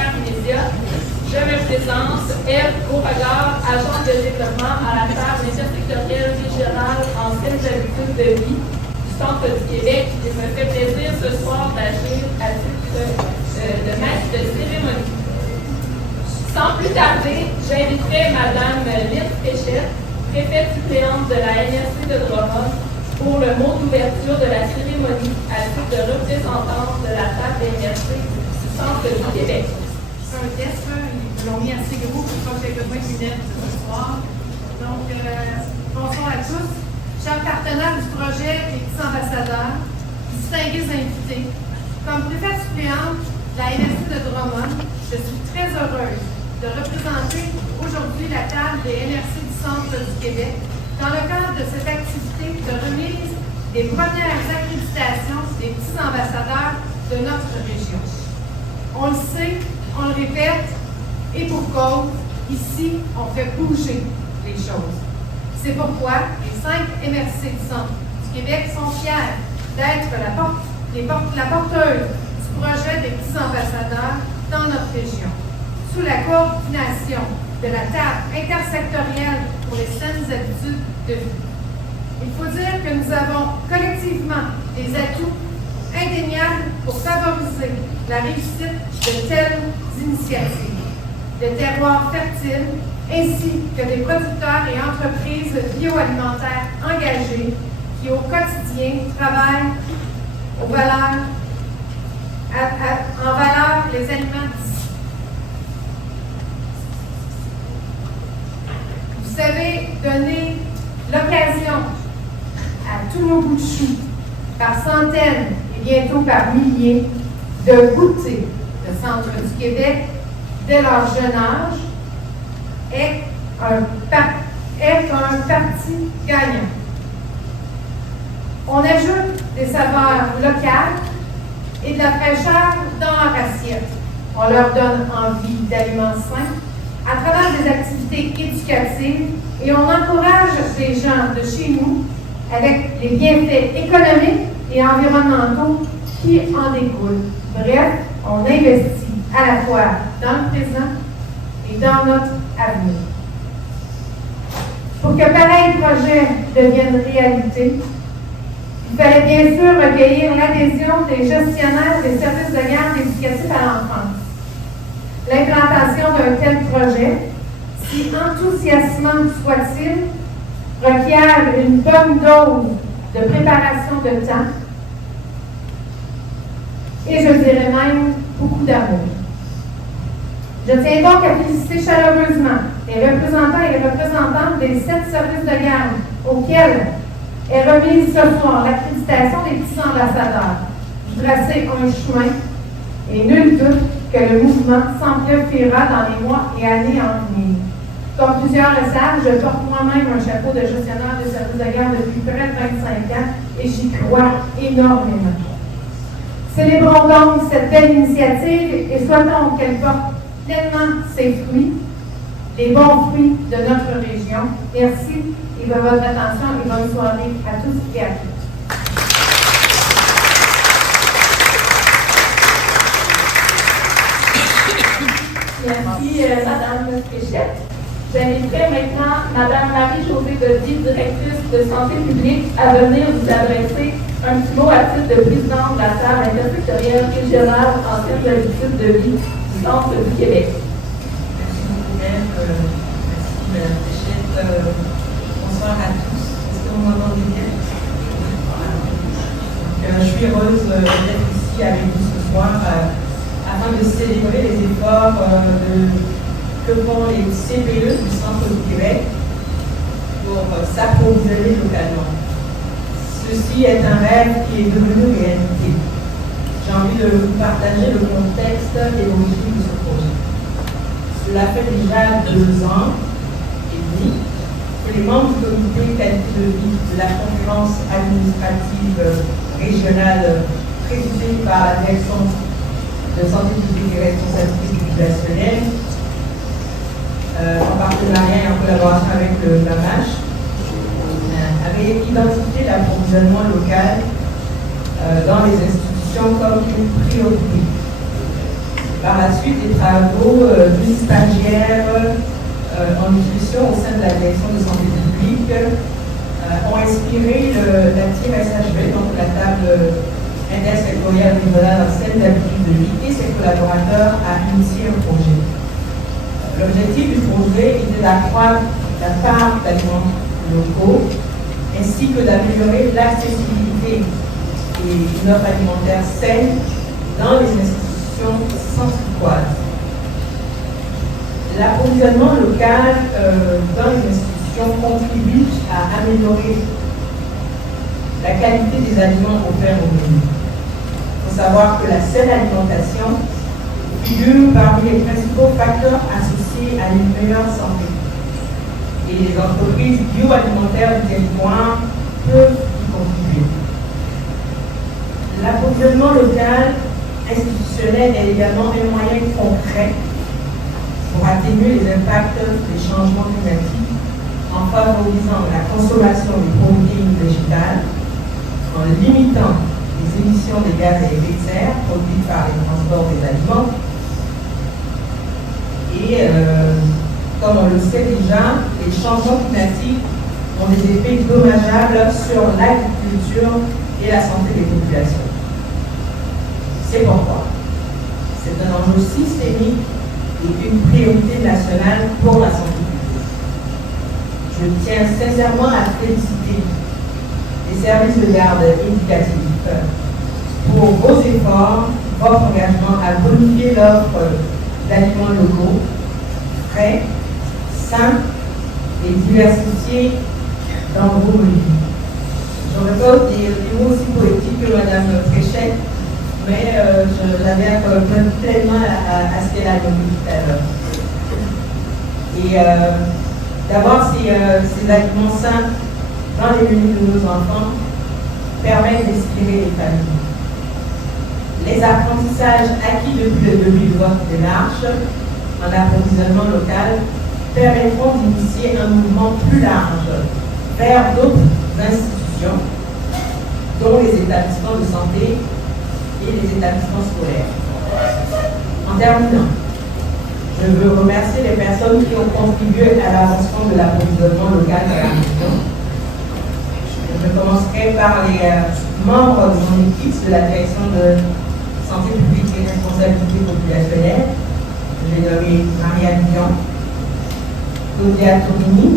bénéficiaires immédiats, je me présente, Ève Beauregard, agente de développement à la table intersectorielle régionale en saines habitudes de vie du Centre du Québec. Il me fait plaisir ce soir d'agir à titre de maître de cérémonie. Sans plus tarder, j'inviterai Mme Lynne Fréchette, préfète suppléante de la MRC de Drummond, pour le mot d'ouverture de la cérémonie à titre de représentante de la table MRC du Centre du Québec. C'est un test, ils l'ont mis assez gros pour pas que j'ai besoin de lunettes ce soir. Donc, bonsoir à tous. Chers partenaires du projet et petits ambassadeurs, distingués invités, comme préfète suppléante de la MRC de Drummond, je suis très heureuse de représenter aujourd'hui la table des MRC du Centre du Québec dans le cadre de cette activité de remise des premières accréditations des petits ambassadeurs de notre région. On le sait, on le répète, et pour cause, ici, on fait bouger les choses. C'est pourquoi les 5 MRC du Centre du Québec sont fiers d'être la porteuse du projet des petits ambassadeurs dans notre région, sous la coordination de la table intersectorielle pour les saines habitudes de vie. Il faut dire que nous avons collectivement des atouts indéniables pour favoriser la réussite de telles initiatives, de terroirs fertiles, ainsi que des producteurs et entreprises bioalimentaires engagés qui au quotidien travaillent en valeur les aliments d'ici. Vous avez donné l'occasion à tous nos bouts de choux, par centaines et bientôt par milliers, de goûter le Centre du Québec dès leur jeune âge est un parti gagnant. On ajoute des saveurs locales et de la fraîcheur dans leur assiette. On leur donne envie d'aliments sains à travers des activités éducatives et on encourage les gens de chez nous avec les bienfaits économiques et environnementaux qui en découlent. Bref, on investit à la fois dans le présent et dans notre avenir. Pour que pareil projet devienne réalité, il fallait bien sûr recueillir l'adhésion des gestionnaires des services de garde éducatifs à l'enfance. L'implantation d'un tel projet, si enthousiasmant soit-il, requiert une bonne dose de préparation de temps et je dirais même beaucoup d'amour. Je tiens donc à féliciter chaleureusement les représentants et les représentantes des 7 services de garde auxquels est remise ce soir l'accréditation des petits ambassadeurs. Je tracer un chemin et nul doute que le mouvement s'amplifiera dans les mois et années à venir. Comme plusieurs le savent, je porte moi-même un chapeau de gestionnaire de services de garde depuis près de 25 ans et j'y crois énormément. Célébrons donc cette belle initiative et souhaitons qu'elle porte pleinement ses fruits, les bons fruits de notre région. Merci et de votre attention et bonne soirée à tous et à toutes. Merci, Mme Fréchette. J'inviterai maintenant Mme Marie-Josée Dody, directrice de santé publique, à venir vous adresser un petit mot à titre de présidente de la table intersectorielle régionale en saines habitudes de vie du Centre du Québec. Merci beaucoup, Ève. Merci, Mme Fréchette. Bonsoir à tous. Est-ce que vous m'entendez bien? Je suis heureuse d'être ici avec vous ce soir afin de célébrer les efforts que font les CPE du Centre du Québec pour s'approvisionner localement. Ceci est un rêve qui est devenu réalité. J'ai envie de vous partager le contexte et l'origine de ce projet. Cela fait déjà 2 ans et demi que les membres du comité qualité de vie de la concurrence administrative régionale présidée par la direction de santé publique et responsabilité populationnelle, en partenariat et en collaboration avec le BAMACH, avait identifié l'approvisionnement local dans les institutions comme une priorité. Par la suite, les travaux du stagiaire en nutrition au sein de la direction de santé publique ont inspiré la TIR SHV, donc la table intersectorielle régionale en scène d'habitude de vie, et ses collaborateurs à initier un projet. L'objectif du projet était d'accroître la part d'aliments locaux ainsi que d'améliorer l'accessibilité et une offre alimentaire saine dans les institutions centricoises. L'approvisionnement local dans les institutions contribue à améliorer la qualité des aliments offerts au menu. Il faut savoir que la saine alimentation figure parmi les principaux facteurs associés à une meilleure santé. Et les entreprises bioalimentaires du territoire peuvent y contribuer. L'approvisionnement local institutionnel est également un moyen concret pour atténuer les impacts des changements climatiques en favorisant la consommation de protéines végétales, en limitant les émissions de gaz à effet de serre produites par les transports des aliments. Et comme on le sait déjà, les changements climatiques ont des effets dommageables sur l'agriculture et la santé des populations. C'est pourquoi c'est un enjeu systémique et une priorité nationale pour la santé publique. Je tiens sincèrement à féliciter les services de garde éducatifs pour vos efforts, votre engagement à bonifier l'offre d'aliments locaux, frais, sains et diversifiés dans vos menus. Je ne vais pas dire des mots aussi poétiques que Mme Fréchette, mais j'avais accordé pleinement à ce qu'elle a dit tout à l'heure. Et d'avoir ces aliments sains dans les menus de nos enfants permet d'inspirer les familles. Les apprentissages acquis depuis le début de votre démarche en approvisionnement local permettront d'initier un mouvement plus large vers d'autres institutions, dont les établissements de santé et les établissements scolaires. En terminant, je veux remercier les personnes qui ont contribué à l'avancement de l'approvisionnement local de la région. Je commencerai par les membres de mon équipe de la direction de santé publique et responsabilité populationnelle. Je vais nommer Maria Dion, Claudia Torini,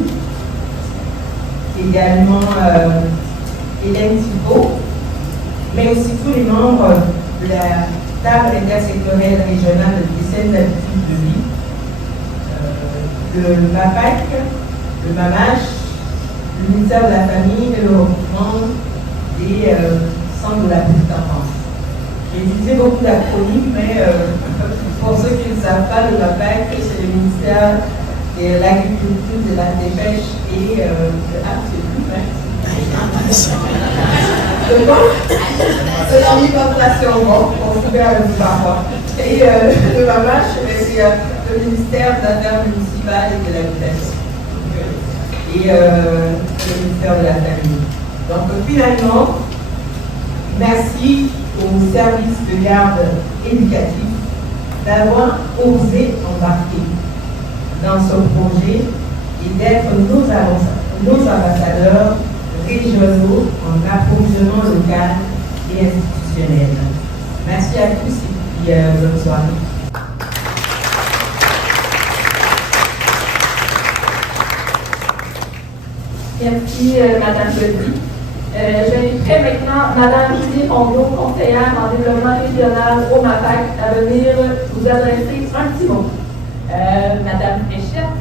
également Hélène Thibault, mais aussi tous les membres de la table intersectorielle régionale des scènes d'habitude de vie, le MAPAC, le MAMACH, le ministère de la Famille et le regroupement des centres de la petite enfance. J'ai utilisé beaucoup d'acronymes, mais pour ceux qui ne savent pas, le MAPAC, c'est le ministère de l'Agriculture, des Pêches et c'est l'alimentation, bon, on se fait avec vous parfois. Et le MAMACH, c'est le ministère des Affaires municipales et de l'habitation. Et le ministère de la Famille. Donc finalement, merci aux services de garde éducatifs d'avoir osé embarquer dans ce projet et d'être nos ambassadeurs régionaux en approvisionnement local et institutionnel. Merci à tous et puis bonne soirée. Merci, Mme Petit. J'inviterai maintenant Mme Julie Rondeau, conseillère en développement régional au MAPAC, à venir vous adresser un petit mot. Madame Fréchette,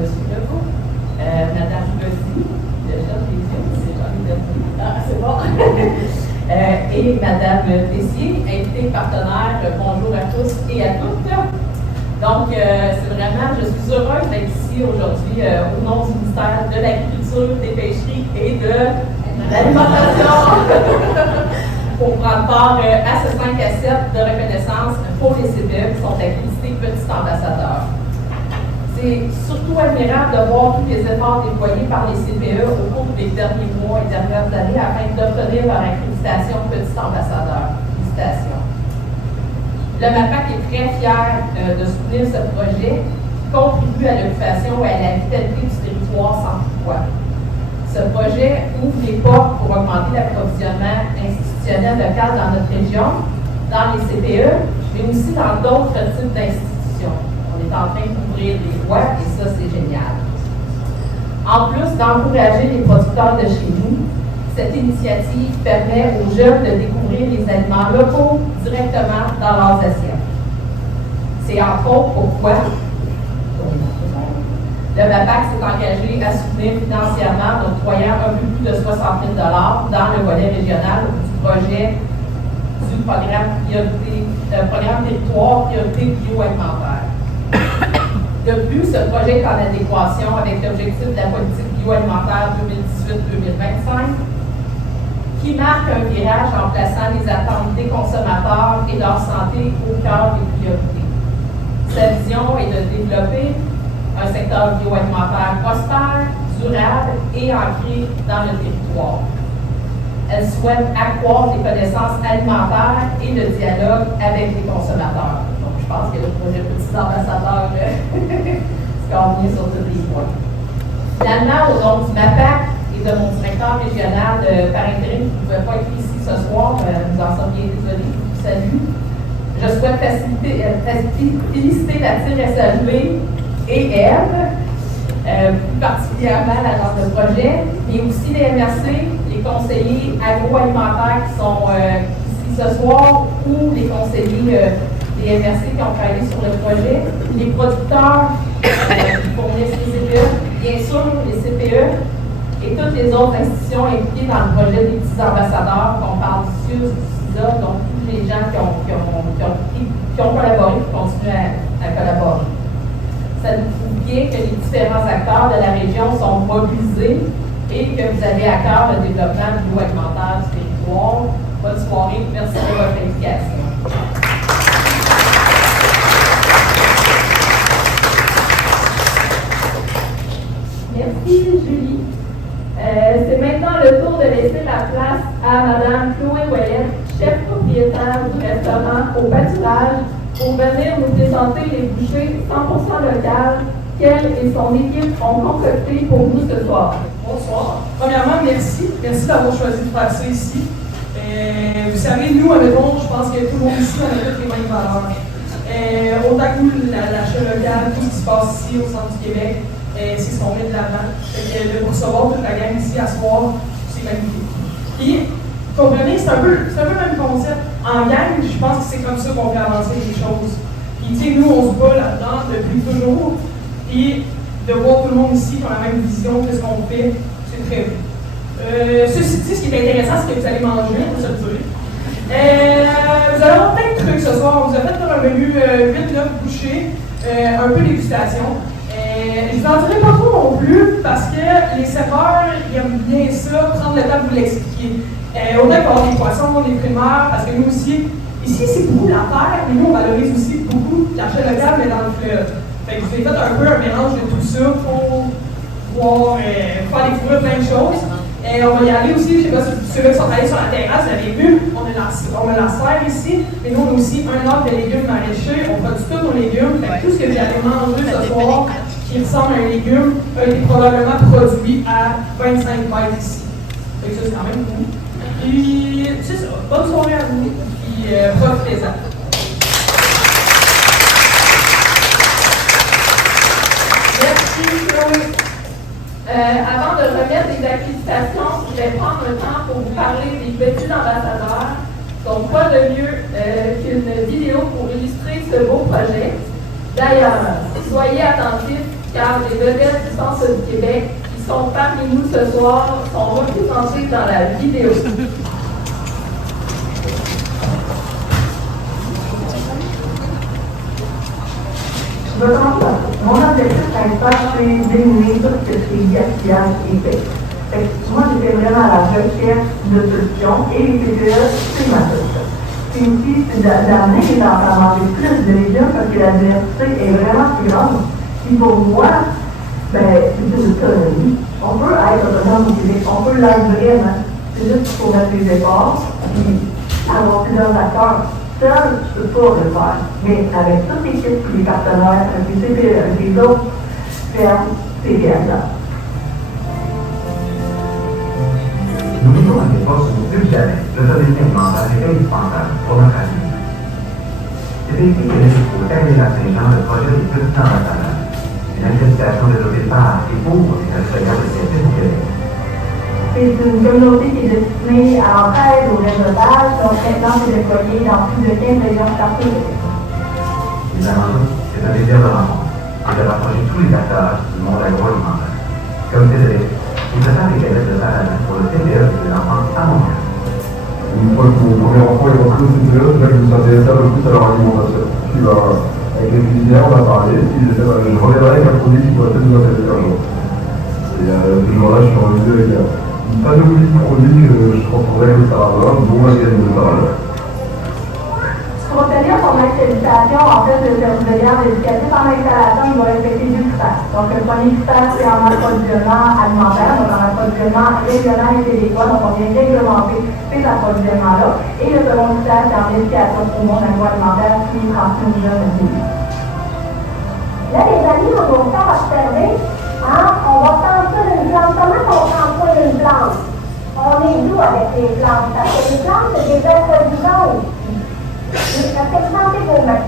Monsieur Legault, Madame Gossi, déjà c'est bon. Et Madame Tessier, invitée partenaire, bonjour à tous et à toutes. Donc, c'est vraiment, je suis heureuse d'être ici aujourd'hui au nom du ministère de l'Agriculture, des Pêcheries et de l'Alimentation pour prendre part à ce 5 à 7 de reconnaissance pour les CPE qui sont accrédités petits ambassadeurs. C'est surtout admirable de voir tous les efforts déployés par les CPE au cours des derniers mois et dernières années afin d'obtenir leur accréditation petit ambassadeur. Félicitations. Le MAPAC est très fier de soutenir ce projet qui contribue à l'occupation et à la vitalité du territoire sans toutefois. Ce projet ouvre les portes pour augmenter l'approvisionnement institutionnel local dans notre région, dans les CPE, mais aussi dans d'autres types d'institutions. On est en train d'ouvrir des voies et ça, c'est génial. En plus d'encourager les producteurs de chez nous, cette initiative permet aux jeunes de découvrir les aliments locaux directement dans leurs assiettes. C'est entre autres pourquoi le MAPAC s'est engagé à soutenir financièrement, octroyant un peu plus de 60 000 $ dans le volet régional du projet du programme territoire priorité bioalimentaire. De plus, ce projet est en adéquation avec l'objectif de la politique bioalimentaire 2018-2025, qui marque un virage en plaçant les attentes des consommateurs et leur santé au cœur des priorités. Sa vision est de développer un secteur bioalimentaire prospère, durable et ancré dans le territoire. Elle souhaite accroître les connaissances alimentaires et le dialogue avec les consommateurs. Donc, je pense que le projet Petits Ambassadeurs se coordonne sur tous les points. Finalement, au nom du MAPAC et de mon directeur régional par intérim qui ne pouvait pas être ici ce soir, nous en sommes bien désolés, je vous salue. Je souhaite féliciter la TIR-SHB et elle, plus particulièrement l'agence de projet, mais aussi les MRC, les conseillers agroalimentaires qui sont ici ce soir, ou les conseillers des MRC qui ont travaillé sur le projet, les producteurs qui fournissent les CPE, bien sûr les CPE, et toutes les autres institutions impliquées dans le projet des petits ambassadeurs, qu'on parle du CIUS, du SIDA, donc tous les gens qui ont collaboré et qui continuent à collaborer. Ça nous prouve bien que les différents acteurs de la région sont mobilisés et que vous avez à cœur le développement bioalimentaire du territoire. Bonne soirée, merci de votre implication. Merci, Julie. C'est maintenant le tour de laisser la place à Mme Chloé Ouellet, chef propriétaire du restaurant Au Pâturage, pour venir nous présenter les bouchées 100% locales qu'elle et son équipe ont concoctées pour nous ce soir. Bonsoir. Premièrement, merci. Merci d'avoir choisi de faire ça ici. Vous savez, nous, à Meudon, je pense que tout le monde ici, on a toutes les mêmes valeurs. Autant que nous, l'achat local, tout ce qui se passe ici au centre du Québec, c'est ce qu'on met de l'avant. De recevoir toute la gang ici à soir, c'est magnifique. Puis, comprenez, c'est un peu le même concept. En gang, je pense que c'est comme ça qu'on fait avancer les choses. Puis, tu sais, nous, on se bat là-dedans depuis toujours. Puis, de voir tout le monde ici qui a la même vision de ce qu'on fait, c'est très beau. Ceci dit, ce qui est intéressant, c'est que vous allez manger, pour se le dire. Vous allez avoir plein de trucs ce soir. On vous a fait un menu 8-9 bouchées, un peu dégustation. Je ne vous en dirai pas trop non plus parce que les serveurs ils aiment bien ça, prendre le temps de vous l'expliquer. Autant qu'il y avoir des poissons, des primaires, parce que nous aussi, ici c'est beaucoup la terre, mais nous on valorise aussi beaucoup l'achat local, mais dans le fleuve. Fait que je vous ai fait un peu un mélange de tout ça pour pouvoir faire découvrir plein de choses. On va y aller aussi, je ne sais pas si ceux qui sont allés sur la terrasse, vous avez vu, on a la serre ici, mais nous on a aussi un arbre de légumes maraîchers, on produit tous nos légumes, fait que tout ce que vous allez manger ce soir, qui ressemble à un légume, a été probablement produit à 25 mètres ici. Fait que ça, c'est quand même cool. Puis, c'est ça. Bonne soirée à vous. Puis, profitez-en. Merci, Chloé. Avant de remettre les accréditations, je vais prendre le temps pour vous parler des petits ambassadeurs. Donc, quoi de mieux qu'une vidéo pour illustrer ce beau projet. D'ailleurs, soyez attentifs car les vedettes du centre du Québec qui sont parmi nous ce soir sont représentées dans la vidéo. Mon objectif principal, c'est d'éliminer tout ce qui est gaspillage et fait. Moi, j'étais vraiment à la recherche de solutions et les PPE, c'est ma solution. Puis aussi, c'est d'amener les enfants à manger plus de légumes parce que la diversité est vraiment plus grande. Puis pour moi, ben, c'est une autonomie. On peut être autonome au Québec, on peut l'être vraiment. C'est juste qu'il faut mettre les efforts et avoir plusieurs acteurs. Seul, je ne peux pas le faire. Mais avec toute l'équipe, les partenaires, avec les CPE, avec les autres fermes, c'est réalisable. Nous vivons à une époque où plus que jamais, l'autonomie alimentaire est indispensable pour notre avenir. C'est ici que naît au Saguenay-Lac-Saint-Jean le projet des petits ambassadeurs, une association développée par et pour les employeurs de services au Québec. C'est une communauté qui est destinée à l'entraide, au réseautage, donc maintenant c'est déployé dans plus de 15 régions partout. Évidemment, c'est un désir de rencontre et de rapprocher tous les acteurs du monde agroalimentaire. Comme Cédric, il prépare les galettes de Saladin pour le TPE des enfants à Montréal. Une fois que mon premier enfant est rentré au CPE, c'est là que je me suis intéressé un peu plus à leur alimentation. Puis avec les cuisinières, on a parlé, puis j'ai fait, je reviendrai avec un produit qui pourrait peut-être nous intéresser un jour. Et ce jour-là, je suis revenu avec une panoplie de produits que je transformerai avec le Saradin, dont la gamme de Saradin. Pour obtenir son accréditation, en fait, le service de garde éducatif en installation, il doit respecter 2 critères. Donc, le premier critère, c'est en approvisionnement alimentaire, donc en approvisionnement régional et québécois, donc on vient réglementer ces approvisionnements-là. Et le second critère, c'est en éducation au monde agroalimentaire qui est transmis aux jeunes aussi. Là, les amis, on va vous faire observer, hein, on va sentir une plante. Comment on sentit une plante? On est doux avec les plantes, parce que les plantes, c'est des êtres vivants aussi. Ça fait sentir vos mains.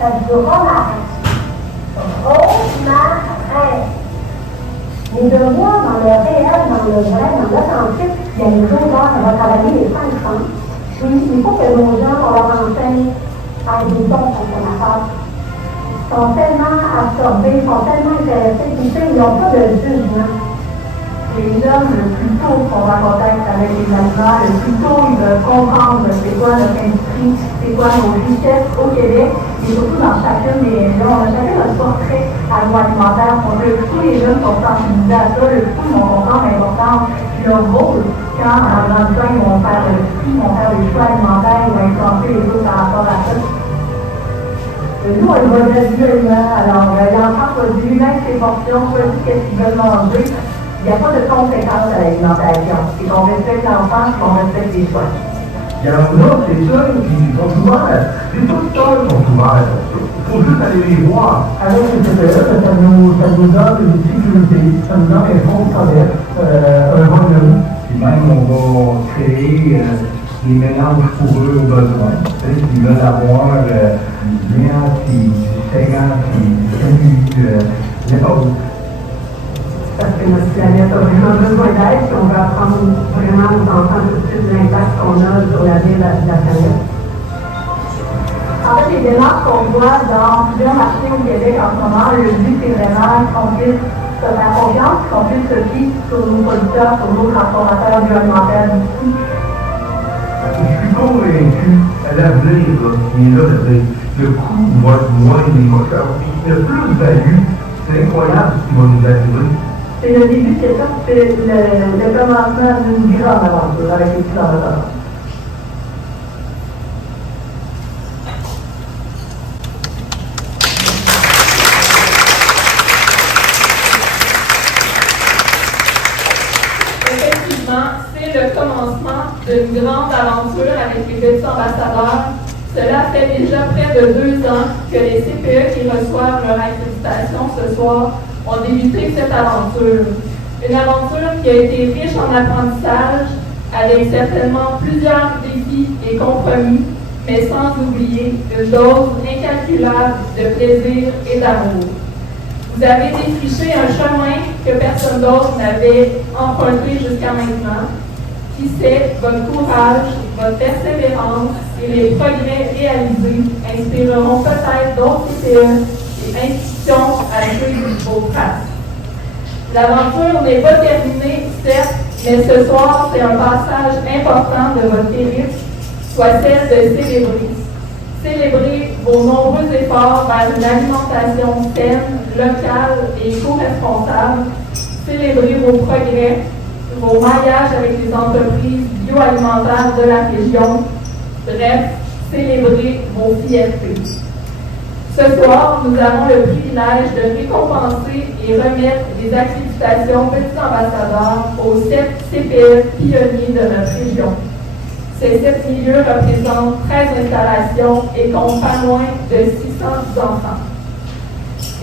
Ça se remarque. Romarin. Mais de voir dans le réel, dans le vrai, dans l'authentique, il y a une odeur, on va travailler les 5 sens. Puis, il faut que nos gens, on leur enseigne à être des bons consommateurs. Ils sont tellement absorbés, ils sont tellement intéressés, puis ils n'ont pas de jugement. Les jeunes, le plus tôt qu'on va en contact avec les aliments, le plus tôt ils veulent comprendre c'est quoi notre industrie, c'est quoi nos richesses au Québec, et surtout dans chacune des régions. On a chacun notre portrait agroalimentaire. Donc, le plus tôt les jeunes sont sensibilisés à ça, le plus tôt ils vont comprendre l'importance et leur rôle quand, en grandissant, ils vont faire le prix, ils vont faire des choix alimentaires, ils vont influencer les autres par rapport à ça. Nous, on va graduellement. Alors, l'enfant produit même ses portions, choisit ce qu'ils veulent manger. Il n'y a pas de conséquences à l'alimentation. C'est qu'on respecte l'enfant, c'est qu'on respecte les choix. Il y a un autre, les jeunes qui sont ouverts. Les producteurs sont ouverts. Il faut juste aller les voir. Avec le CPE, ça nous donne une sécurité, ça nous donne un bon commerce, un volume. Puis même, on va créer des mélanges pour eux au besoin. Ils veulent avoir du blanc, puis du séant, puis du salut, n'importe où. Parce que notre planète a vraiment besoin d'aide si on veut apprendre vraiment aux enfants tout de suite l'impact qu'on a sur la vie de la planète. En fait, les démarches qu'on voit dans plusieurs marchés au Québec en ce moment, le but c'est vraiment qu'on puisse se faire confiance, qu'on puisse se fier sur nos producteurs, sur nos transformateurs bioalimentaires d'ici. Je suis convaincu à l'avenir, qui est là, le coût va être moins émoteur. Il y a plus de value. C'est incroyable ce qui va nous arriver. C'est le début, c'est ça, c'est le commencement d'une grande aventure avec les petits ambassadeurs. Effectivement, c'est le commencement d'une grande aventure avec les petits ambassadeurs. Cela fait déjà près de 2 ans que les CPE qui reçoivent leur accréditation ce soir ont débuté cette aventure. Une aventure qui a été riche en apprentissage, avec certainement plusieurs défis et compromis, mais sans oublier une dose incalculable de plaisir et d'amour. Vous avez défriché un chemin que personne d'autre n'avait emprunté jusqu'à maintenant. Qui sait, votre courage, votre persévérance et les progrès réalisés inspireront peut-être d'autres CPE et institutions à suivre vos traces. L'aventure n'est pas terminée, certes, mais ce soir, c'est un passage important de votre périple, soit celle de célébrer. Célébrer vos nombreux efforts vers une alimentation saine, locale et éco-responsable. Célébrer vos progrès, vos mariages avec les entreprises bioalimentaires de la région. Bref, célébrer vos fiertés. Ce soir, nous avons le privilège de récompenser et remettre des accréditations petits ambassadeurs aux 7 CPE pionniers de notre région. Ces 7 milieux représentent 13 installations et comptent pas loin de 600 enfants.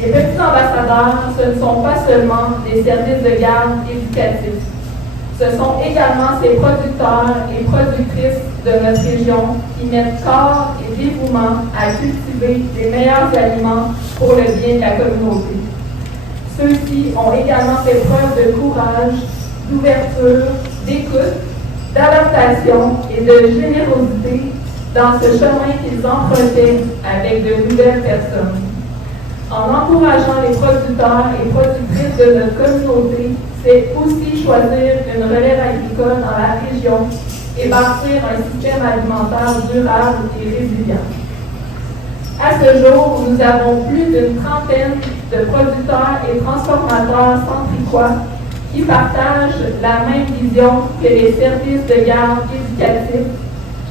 Les petits ambassadeurs, ce ne sont pas seulement des services de garde éducatifs. Ce sont également ces producteurs et productrices de notre région qui mettent corps et dévouement à cultiver les meilleurs aliments pour le bien de la communauté. Ceux-ci ont également fait preuve de courage, d'ouverture, d'écoute, d'adaptation et de générosité dans ce chemin qu'ils empruntaient avec de nouvelles personnes. En encourageant les producteurs et productrices de notre communauté, c'est aussi choisir une relève agricole dans la région et bâtir un système alimentaire durable et résilient. À ce jour, nous avons plus d'une trentaine de producteurs et transformateurs centricois qui partagent la même vision que les services de garde éducatifs,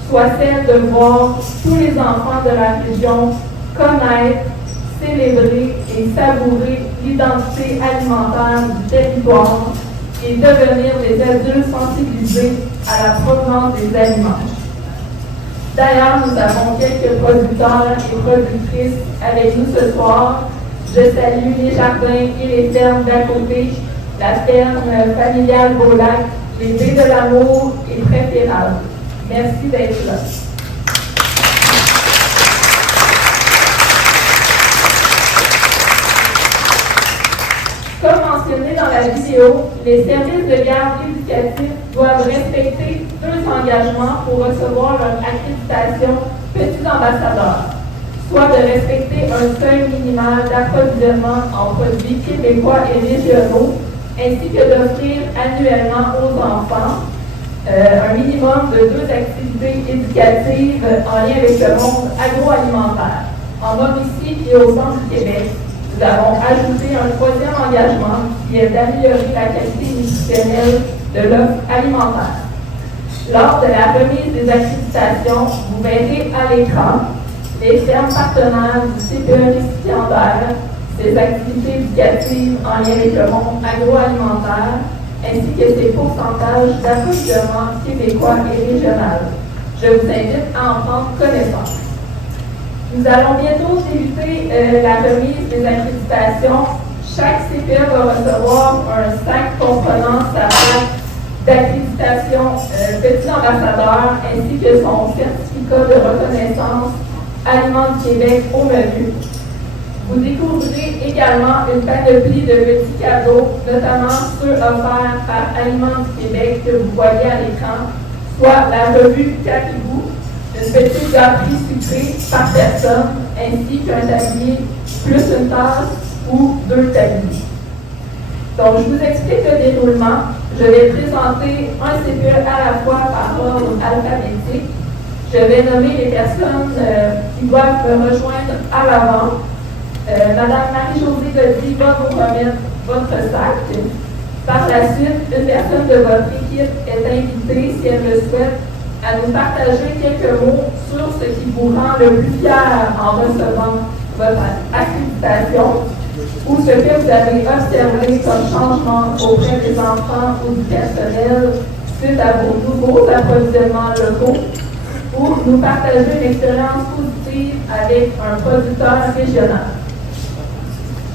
soit celle de voir tous les enfants de la région connaître, célébrer et savourer l'identité alimentaire du territoire et devenir des adultes sensibilisés à la provenance des aliments. D'ailleurs, nous avons quelques producteurs et productrices avec nous ce soir. Je salue les jardins et les fermes d'à côté, la ferme familiale Beaulac, les Baies de l'amour et Préférable. Merci d'être là. Comme mentionné dans la vidéo, les services de garde éducatifs doivent respecter 2 engagements pour recevoir leur accréditation Petits ambassadeurs, soit de respecter un seuil minimal d'approvisionnement en produits québécois et régionaux, ainsi que d'offrir annuellement aux enfants un minimum de 2 activités éducatives en lien avec le monde agroalimentaire, en Mauricie et au centre du Québec. Nous avons ajouté un 3e engagement qui est d'améliorer la qualité nutritionnelle de l'offre alimentaire. Lors de la remise des accréditations, vous verrez à l'écran les fermes partenaires du CPE récipiendaire, ses activités éducatives en lien avec le monde agroalimentaire, ainsi que ses pourcentages d'approvisionnement québécois et régional. Je vous invite à en prendre connaissance. Nous allons bientôt débuter la remise des accréditations. Chaque CPE va recevoir un sac comprenant sa plaque d'accréditation Petit ambassadeur ainsi que son certificat de reconnaissance Aliments du Québec au menu. Vous découvrirez également une panoplie de petits cadeaux, notamment ceux offerts par Aliments du Québec que vous voyez à l'écran, soit la revue Caribou, une petite gâterie sucrée par personne, ainsi qu'un tablier plus une tasse ou 2 tabliers. Donc, je vous explique le déroulement. Je vais présenter un CPE à la fois par ordre alphabétique. Je vais nommer les personnes qui doivent me rejoindre à l'avant. Madame Marie-Josée Godry va vous remettre votre sac. Par la suite, une personne de votre équipe est invitée, si elle le souhaite, à nous partager quelques mots sur ce qui vous rend le plus fier en recevant votre accréditation ou ce que vous avez observé comme changement auprès des enfants ou du personnel suite à vos nouveaux approvisionnements locaux ou nous partager une expérience positive avec un producteur régional.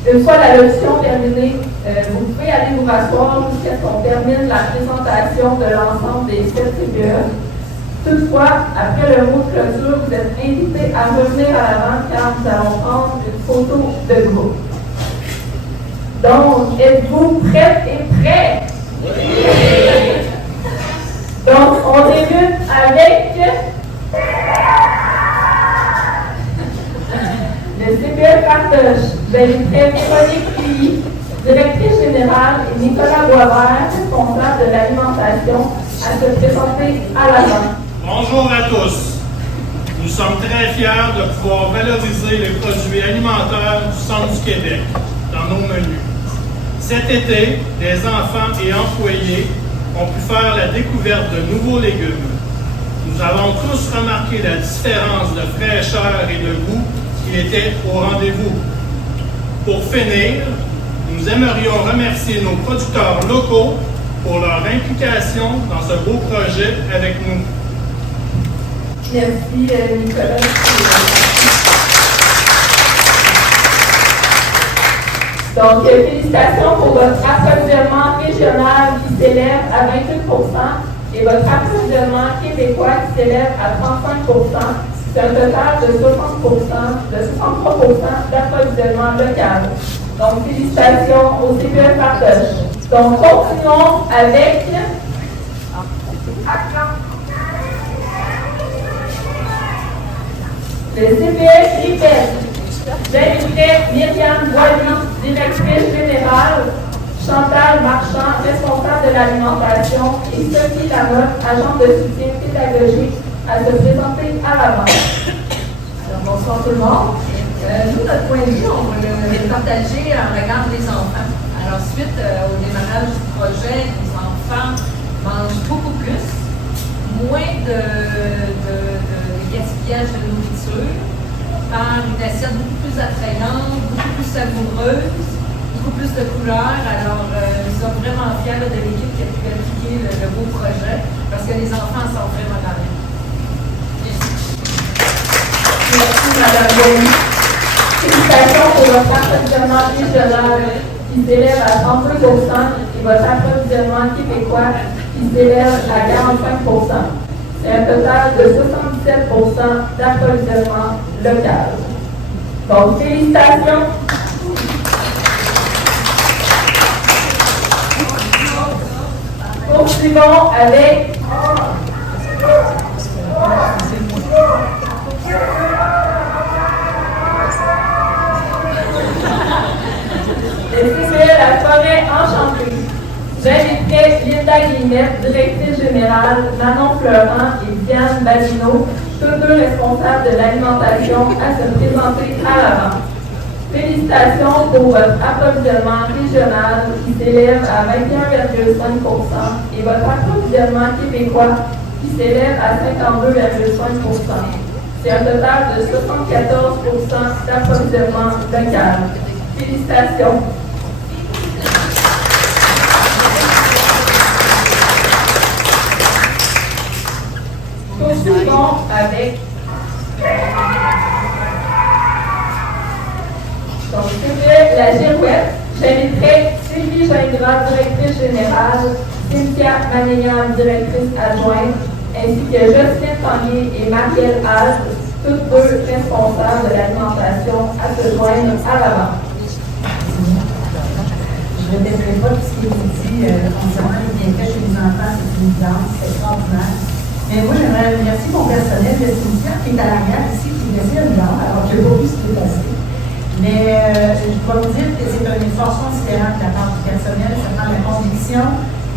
Une fois la locution terminée, vous pouvez aller vous rasseoir jusqu'à ce qu'on termine la présentation de l'ensemble des 7 CPE. Toutefois, après le mot de clôture, vous êtes invités à revenir à l'avant car nous allons prendre une photo de groupe. Donc, êtes-vous prêtes et prêts? Oui! Donc, on débute avec le CPE Partage. J'inviterai Véronique Puy, directrice générale, et Nicolas Boisvert, responsable de l'alimentation, à se présenter à l'avant. Bonjour à tous. Nous sommes très fiers de pouvoir valoriser les produits alimentaires du centre du Québec dans nos menus. Cet été, des enfants et employés ont pu faire la découverte de nouveaux légumes. Nous avons tous remarqué la différence de fraîcheur et de goût qui était au rendez-vous. Pour finir, nous aimerions remercier nos producteurs locaux pour leur implication dans ce beau projet avec nous. Merci, Nicolas. Donc, félicitations pour votre approvisionnement régional qui s'élève à 28% et votre approvisionnement québécois qui s'élève à 35%. C'est un total de 63% d'approvisionnement local. Donc, félicitations au CPE Partage. Donc, continuons avec le CPE Ripet. J'inviterai Myriam Boilly, directrice générale, Chantal Marchand, responsable de l'alimentation, et Sophie Lamotte, agente de soutien pédagogique, à se présenter à l'avant. Alors, bonsoir tout le monde. Nous, notre point de vue, on va le partager en regard des enfants. Alors, suite au démarrage du projet, les enfants mangent beaucoup plus, moins de gaspillage de nourriture, par une assiette beaucoup plus attrayante, beaucoup plus savoureuse, beaucoup plus de couleurs. Alors, nous sommes vraiment fiers de l'équipe qui a pu appliquer le beau projet parce que les enfants sont vraiment grands. Merci, Mme Boilly. Félicitations pour votre approvisionnement régional qui s'élève à 32% et votre approvisionnement québécois qui s'élève à 45%. C'est un total de 77% d'approvisionnement local. Donc, félicitations. Poursuivons avec le CPE La Forêt Enchantée. J'inviterai Linda Guillemette, directrice générale, Manon Fleurant et Diane Balino, tous deux responsables de l'alimentation, à se présenter à l'avant. Félicitations pour votre approvisionnement régional qui s'élève à 21,5% et votre approvisionnement québécois qui s'élève à 52,5%. C'est un total de 74% d'approvisionnement local. Félicitations. Poursuivons avec la Girouette. J'inviterai Sylvie Gingras, directrice générale, Cynthia Manignan, directrice adjointe, ainsi que Jocelyne Tanguay et Marielle Haas, toutes deux responsables de l'alimentation, à se joindre à l'avant. Je ne répéterai pas tout ce qui est dit concernant les bienfaits chez les enfants, c'est une évidence, c'est extraordinaire. Mais moi, j'aimerais remercier mon personnel de cimetière qui est à l'arrière ici, qui est assez énorme, alors que je n'ai pas vu ce qui est passé. Mais je dois vous dire que c'est un effort considérable de la part du personnel, ça prend la conviction,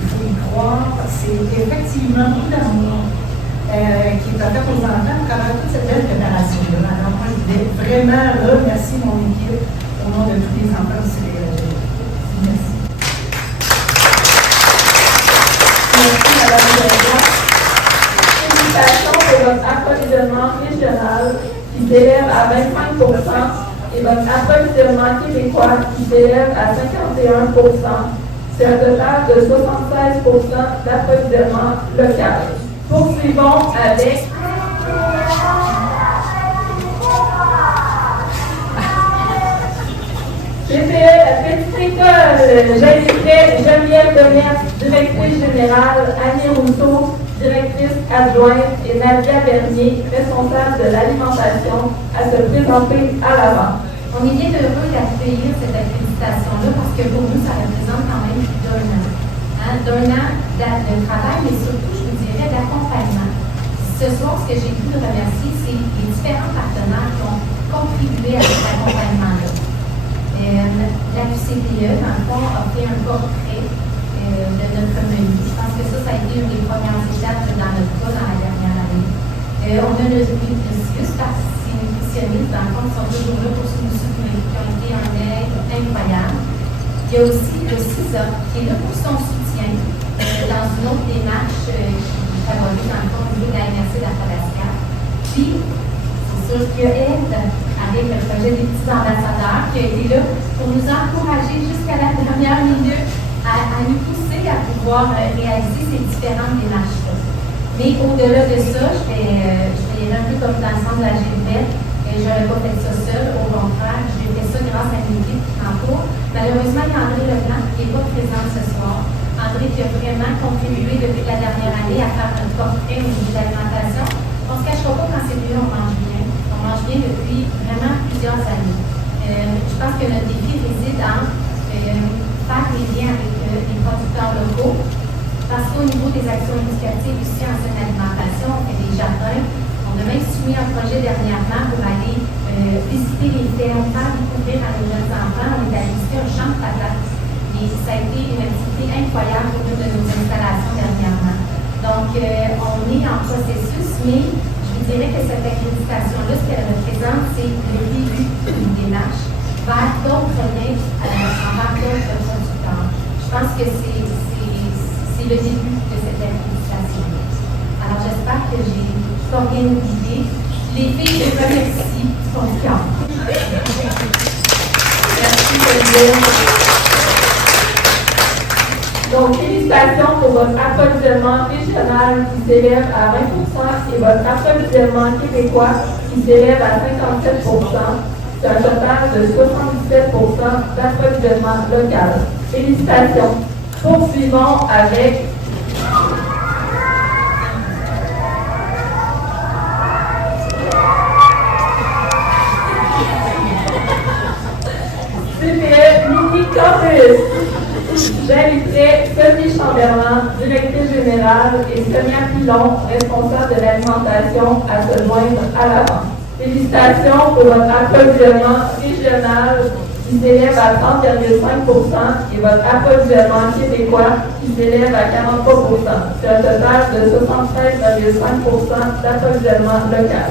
il faut y croire, c'est effectivement beaucoup d'amour qui est offert aux enfants à travers toute cette belle préparation-là. Alors moi, je voulais vraiment remercier mon équipe au nom de tous les enfants du CPE. Merci. Merci, Mme Gingras. Félicitations pour votre approvisionnement régional qui s'élève à 25% et votre approvisionnement québécois qui s'élève à 51%. C'est un total de 76% d'approvisionnement local. Poursuivons avec CPE La Petite École. J'inviterai Geneviève Demers, directrice générale, Annie Rousseau, directrice adjointe, et Nadia Bernier, responsable de l'alimentation, à se présenter à l'avant. On est bien heureux d'accueillir cette accréditation-là parce que pour nous, ça représente quand même plus d'un an. D'un an de travail, mais surtout, je vous dirais, d'accompagnement. Ce soir, ce que j'ai pu remercier, c'est les différents partenaires qui ont contribué à cet accompagnement-là. La QCPE, dans le fond, a fait un portrait de notre menu. Je pense que ça a été une des premières étapes dans notre cas dans la dernière année. On a le CIUS nutritionniste, dans le fond, qui sont toujours là pour nous soutenir, qui ont été un aide incroyable. Il y a aussi le CISA, qui est là pour son soutien dans une autre démarche qui favorise, dans le fond, au niveau de la MRC d'Arcabasca. Puis, c'est sûr qu'il y a aide avec le projet des petits ambassadeurs qui a été là pour nous encourager jusqu'à la dernière minute à nous pousser à pouvoir réaliser ces différentes démarches-là. Mais au-delà de ça, je vais dirais un peu comme dans le centre de la Gilberte, et je n'aurais pas fait ça seul, au contraire, j'ai fait ça grâce à une équipe qui m'entoure. Malheureusement, il y a André Leblanc qui n'est pas présent ce soir. André qui a vraiment contribué depuis la dernière année à faire un portrait au niveau de l'alimentation. On ne se cachera pas qu'en CPE, on mange bien. On mange bien depuis vraiment plusieurs années. Je pense que notre défi réside en faire des liens avec les producteurs locaux. Parce qu'au niveau des actions éducatives aussi en scène alimentation, on fait des jardins. On a même soumis un projet dernièrement pour aller visiter les fermes, faire découvrir à nos jeunes enfants. On est allé visiter un champ de patates. Et ça a été une activité incroyable pour une de nos installations dernièrement. Donc, on est en processus, mais je vous dirais que cette accréditation-là, ce qu'elle représente, c'est le début d'une démarche vers d'autres liens envers d'autres producteurs. Je pense que c'est le début de cette accréditation-là. Alors, j'espère que j'ai pas bien oublié. Les filles, je vous remercie pour le cœur. Merci, Geneviève. Donc, félicitations pour votre approvisionnement régional qui s'élève à 20% et votre approvisionnement québécois qui s'élève à 57%. C'est un total de 77% d'approvisionnement local. Félicitations. Poursuivons avec CPE Mini Campus. J'inviterai Sophie Chamberlain, directrice générale, et Sonia Pilon, responsable de l'alimentation, à se joindre à l'avant. Félicitations pour votre approvisionnement régional qui s'élève à 30,5% et votre approvisionnement québécois qui s'élève à 43%. C'est un total de 73,5% d'approvisionnement local.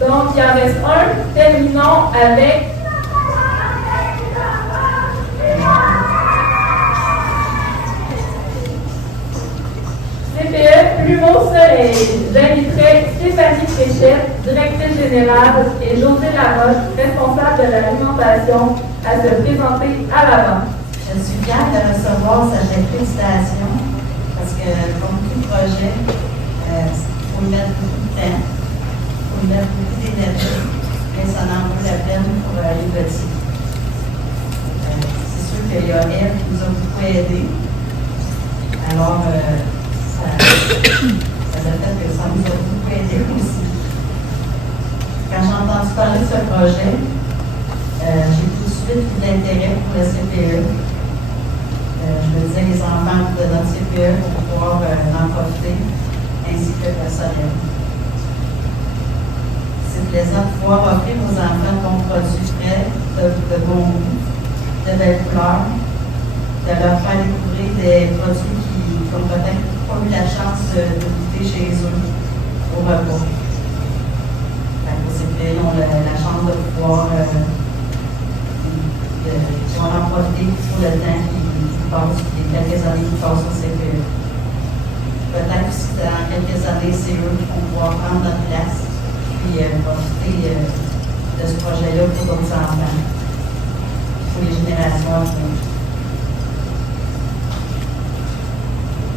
Donc, il en reste un. Terminons avec CPE Plumeau Soleil. J'inviterai Stéphanie Fréchette, directrice générale, et José Laroche, responsable de l'alimentation, à se présenter à l'avant. Je suis fière de recevoir cette accréditation parce que, comme tout projet, il faut y mettre beaucoup de temps. Il faut mettre beaucoup d'énergie, mais ça en vaut la peine pour aller petit. C'est sûr qu'il y a elle qui nous a beaucoup aidés. Alors, ça a fait que ça nous a beaucoup aidés aussi. Quand j'ai entendu parler de ce projet, j'ai tout de suite eu de l'intérêt pour le CPE. Je me disais, les enfants de notre CPE vont pouvoir en profiter, ainsi que le personnel. C'est plaisant de pouvoir offrir aux enfants de bons produits frais, de bons goûts, de belles couleurs, de leur faire découvrir des produits qui n'ont peut-être pas eu la chance de goûter chez eux au repas. Ils ont la chance de pouvoir en profiter pour le temps qu'ils passent, les quelques années qu'ils passent au CPE. Peut-être aussi dans quelques années, c'est eux qui vont pouvoir prendre notre place. Puis profiter de ce projet-là pour d'autres enfants, pour les générations à venir.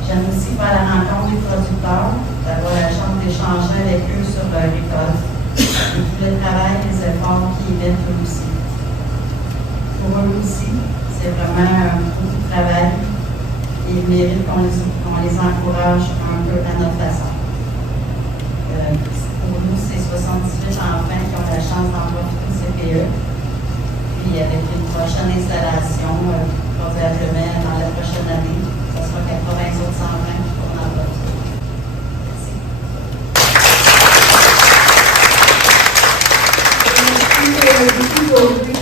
J'aime aussi faire la rencontre des producteurs, d'avoir la chance d'échanger avec eux sur leur récolte, et tout le travail, les efforts qu'ils mettent eux aussi. Pour eux aussi, c'est vraiment un beaucoup de travail et ils méritent qu'on les encourage un peu à notre façon. Pour nous, c'est 78 enfants qui ont la chance d'en profiter du CPE. Puis avec une prochaine installation, probablement dans la prochaine année, ce sera 80 autres enfants qui pourront en profiter. Merci aujourd'hui.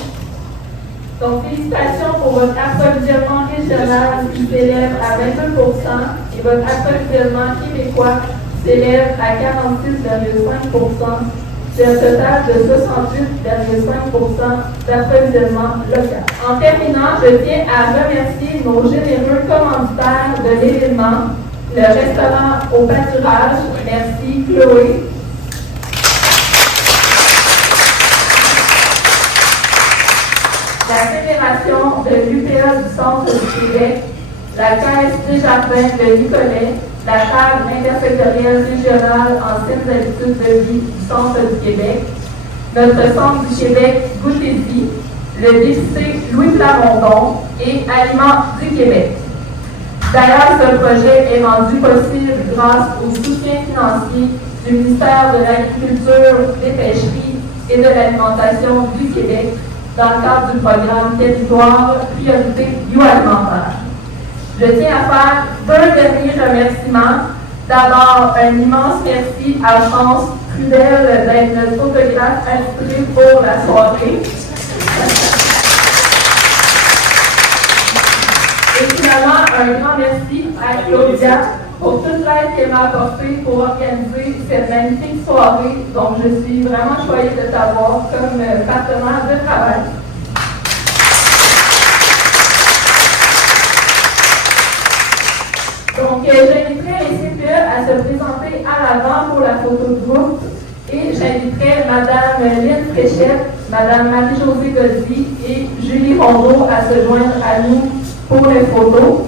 Donc, félicitations pour votre approvisionnement régional qui s'élève à 22% et votre approvisionnement québécois s'élève à 46,5%. C'est un total de 68,5% d'approvisionnement local. En terminant, je tiens à remercier nos généreux commanditaires de l'événement, le restaurant au pâturage. Merci Chloé. La Fédération de l'UPA du Centre du Québec, la Caisse Desjardins de Nicolet, la Table intersectorielle régionale Anciennes habitudes de vie du Centre du Québec, notre Centre du Québec Goûtez-y, le DIFC Louis Plamondon et Aliments du Québec. D'ailleurs, ce projet est rendu possible grâce au soutien financier du ministère de l'Agriculture, des Pêcheries et de l'Alimentation du Québec dans le cadre du programme Territoire Priorité bioalimentaire. Je tiens à faire deux derniers remerciements. D'abord, un immense merci à France Trudel d'être notre photographe attitré pour la soirée. Et finalement, un grand merci à Claudia pour toute l'aide qu'elle m'a apportée pour organiser cette magnifique soirée. Donc, je suis vraiment choyée de t'avoir comme partenaire de travail. Donc, j'inviterai les CPE à se présenter à l'avant pour la photo de groupe et j'inviterai Mme Lynne Fréchette, Mme Marie-Josée Goddy et Julie Rondeau à se joindre à nous pour les photos.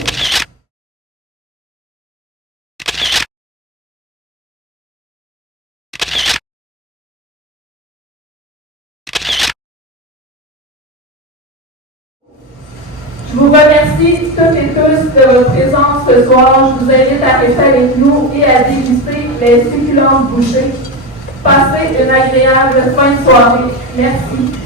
Je vous remercie toutes et tous de votre présence ce soir. Je vous invite à rester avec nous et à déguster les succulentes bouchées. Passez une agréable fin de soirée. Merci.